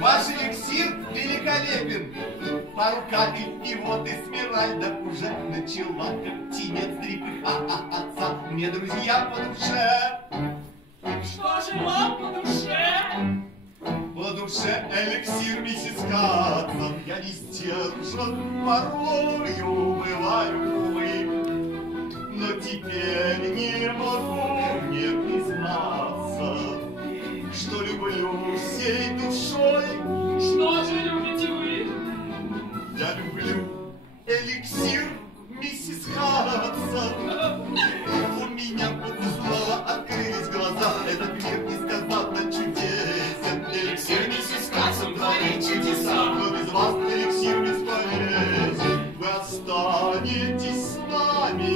Ваш эликсир великолепен. Пару капель, и вот Эсмеральда уже начала картинец трепыхаться. Мне друзья по душе. Что же вам по душе? По душе эликсир миссис Хадсон. Я не сдержан, порою бываю, увы. Но теперь не могу мне признаться, что люблю всей душой. Что же любите вы? Я люблю эликсир миссис Хадсон. У меня снова открылись глаза. Этот мир несказанно чудесен. Эликсир миссис Хадсон творит чудеса. Но без вас эликсир бесполезен. Вы останетесь с нами.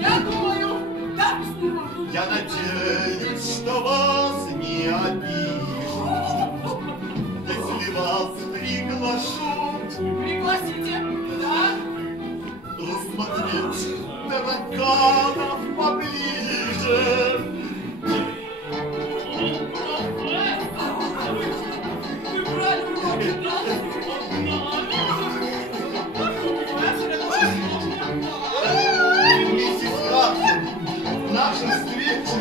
Я думаю, да, послушаю. Я надеюсь, что вас не обижу, если вас приглашу. Пригласите, да? Рассмотреть тараканов поближе. Вы брали в руки, да? Миссис Хадсон, наша встреча